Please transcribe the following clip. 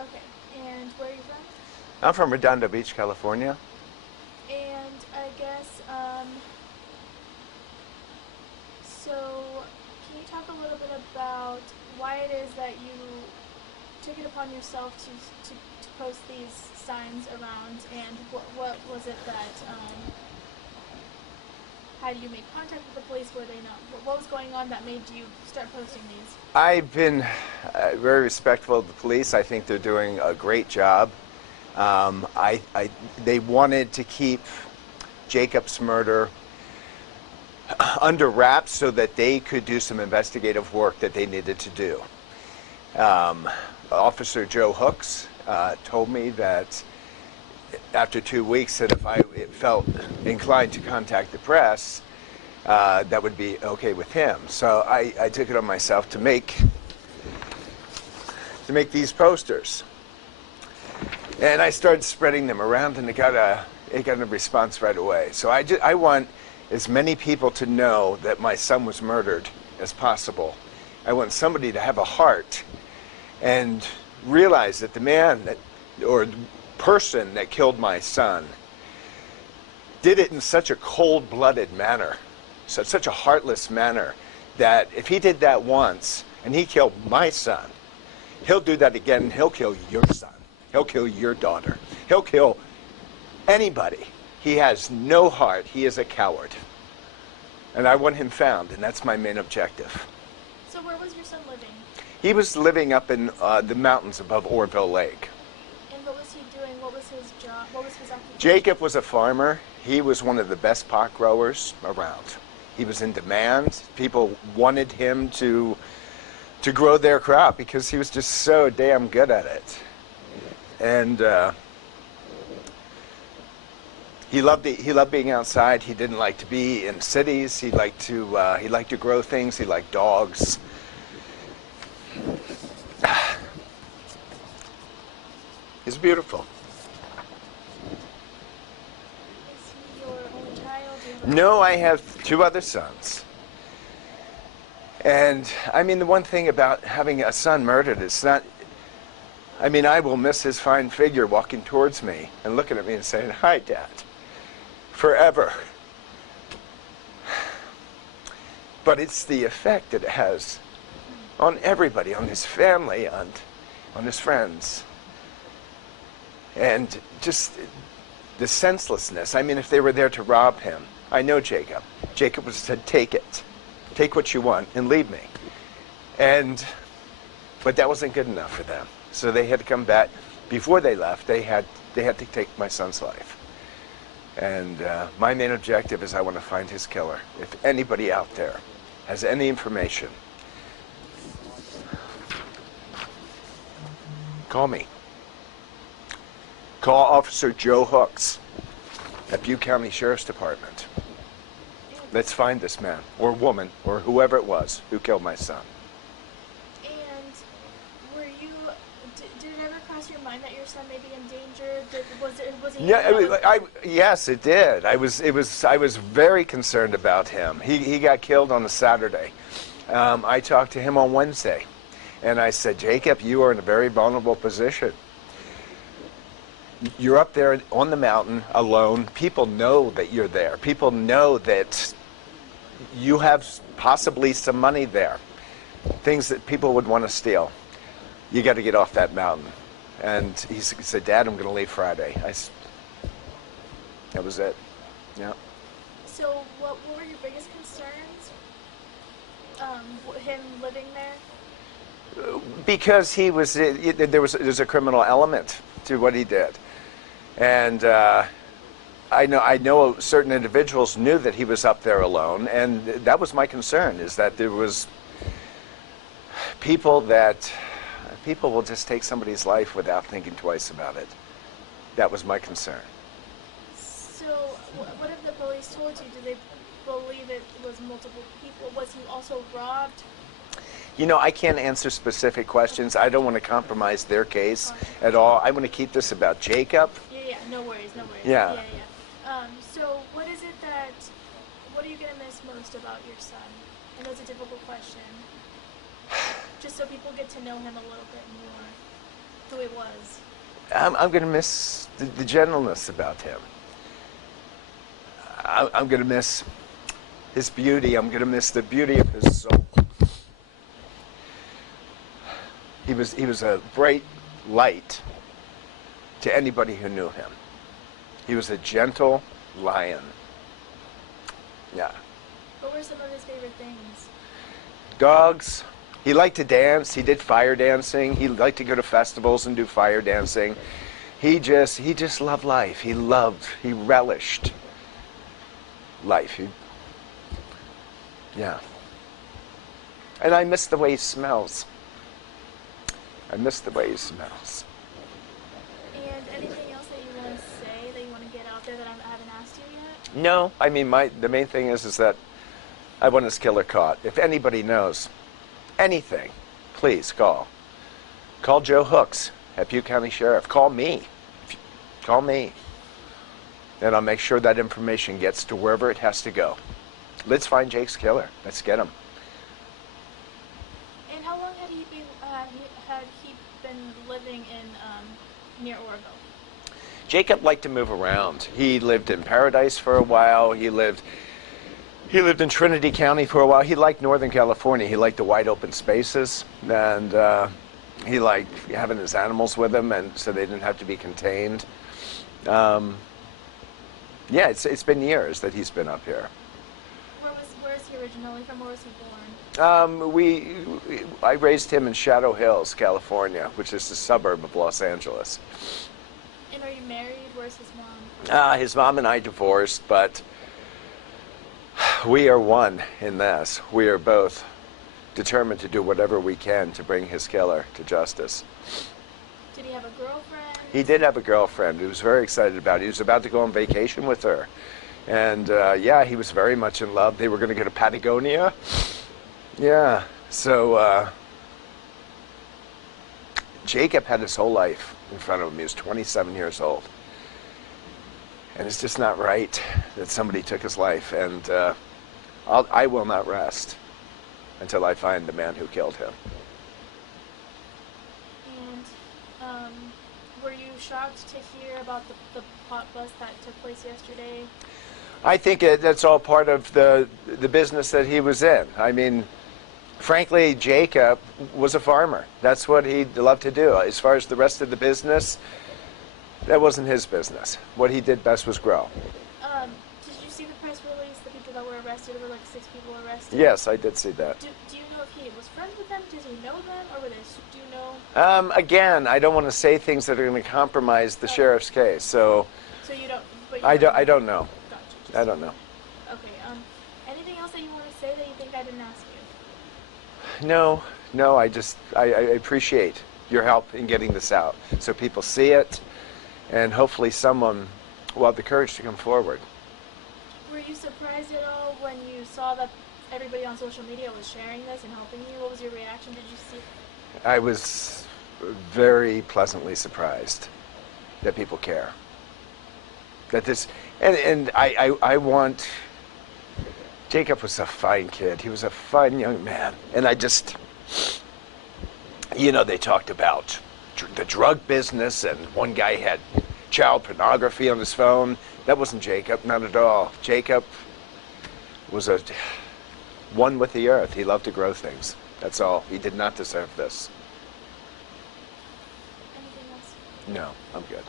Okay. And where are you from? I'm from Redondo Beach, California. And I guess, so can you talk a little bit about why it is that you took it upon yourself to post these signs around, and what was it that, how do you make contact with the police? Were they not, what was going on that made you start posting these? I've been very respectful of the police. I think they're doing a great job. They wanted to keep Jacob's murder under wraps so that they could do some investigative work that they needed to do. Officer Joe Hooks told me that after 2 weeks that if I felt inclined to contact the press, that would be okay with him. So I took it on myself to make these posters, and I started spreading them around, and it got a response right away. So I want as many people to know that my son was murdered as possible. I want somebody to have a heart and realize that the man that, or person that killed my son did it in such a cold-blooded manner, such a heartless manner, that if he did that once and he killed my son, he'll do that again and he'll kill your son. He'll kill your daughter. He'll kill anybody. He has no heart. He is a coward. And I want him found, and that's my main objective. So where was your son living? He was living up in the mountains above Orville Lake. And what was he doing? What was his job? What was his occupation? Jacob was a farmer. He was one of the best pot growers around. He was in demand. People wanted him to grow their crop because he was just so damn good at it. And he loved being outside. He didn't like to be in cities. He liked to grow things. He liked dogs. He's beautiful. Is he your only child? Do you have No, I have 2 other sons. And I mean, the one thing about having a son murdered is not, I mean, I will miss his fine figure walking towards me and looking at me and saying, "Hi, Dad," forever. But it's the effect that it has on everybody, on his family, on his friends. And just the senselessness. I mean, if they were there to rob him, I know Jacob. Jacob would have said, "Take it. Take what you want and leave me." But that wasn't good enough for them. So they had to come back. Before they left, they had to take my son's life. And my main objective is I want to find his killer. If anybody out there has any information, call me. Call Officer Joe Hooks at Butte County Sheriff's Department. Let's find this man or woman or whoever it was who killed my son. And were you? Did it ever cross your mind that your son may be in danger? Was he? Yeah, yes, it did. I was very concerned about him. He got killed on a Saturday. I talked to him on Wednesday, and I said, "Jacob, you are in a very vulnerable position. You're up there on the mountain alone. People know that you're there. People know that you have possibly some money there, things that people would want to steal. You got to get off that mountain." And he said, "Dad, I'm going to leave Friday." That was it. Yeah. So what were your biggest concerns? Him living there? Because there's a criminal element to what he did. And I know certain individuals knew that he was up there alone, and that was my concern, is that there was people will just take somebody's life without thinking twice about it. That was my concern. So what have the police told you? Do they believe it was multiple people? Was he also robbed? You know, I can't answer specific questions. I don't want to compromise their case at all. I want to keep this about Jacob. Yeah, no worries, no worries. Yeah. So what are you going to miss most about your son? I know it's a difficult question. Just so people get to know him a little bit more. who it was. I'm going to miss the gentleness about him. I'm going to miss his beauty. I'm going to miss the beauty of his soul. He was a bright light to anybody who knew him. He was a gentle lion. Yeah. What were some of his favorite things? Dogs. He liked to dance. He did fire dancing. He liked to go to festivals and do fire dancing. He just loved life. He relished life. Yeah. And I miss the way he smells. I miss the way he smells. And anything else that you want to say, that you want to get out there that I haven't asked you yet? No, I mean, the main thing is that I want his killer caught. If anybody knows anything, please call. Call Joe Hooks at Butte County Sheriff. Call me. Call me. And I'll make sure that information gets to wherever it has to go. Let's find Jake's killer. Let's get him. And how long had he been living in near Orville? Jacob liked to move around. He lived in Paradise for a while. He lived in Trinity County for a while. He liked Northern California. He liked the wide open spaces, and he liked having his animals with him, and so they didn't have to be contained. Yeah, it's been years that he's been up here. Where is he originally from? Where was he born? I raised him in Shadow Hills, California, which is a suburb of Los Angeles. And are you married? Where's his mom? His mom and I divorced, but we are one in this. We are both determined to do whatever we can to bring his killer to justice. Did he have a girlfriend? He did have a girlfriend. He was very excited about it. He was about to go on vacation with her. And yeah, he was very much in love. They were going to go to Patagonia. Yeah. So Jacob had his whole life in front of him. He was 27 years old. And it's just not right that somebody took his life. And I will not rest until I find the man who killed him. And were you shocked to hear about the pot bust that took place yesterday? I think that's all part of the business that he was in. I mean, frankly, Jacob was a farmer. That's what he loved to do. As far as the rest of the business, that wasn't his business. What he did best was grow. Did you see the press release? The people that were arrested, there were like 6 people arrested. Yes, I did see that. Do you know if he was friends with them? Does he know them, or were they? Do you know? Again, I don't want to say things that are going to compromise the sheriff's case. So you don't. But I don't know. Gotcha. I don't know. Okay. Anything else that you want to say that you think I didn't ask you? No. I appreciate your help in getting this out so people see it, and hopefully someone will have the courage to come forward. Were you surprised at all when you saw that everybody on social media was sharing this and helping you? What was your reaction? Did you see? I was very pleasantly surprised that people care. That this, and I want, Jacob was a fine kid. He was a fine young man. And I just, they talked about the drug business, and one guy had child pornography on his phone. That wasn't Jacob, not at all. Jacob was one with the earth. He loved to grow things. That's all. He did not deserve this. Anything else? No, I'm good.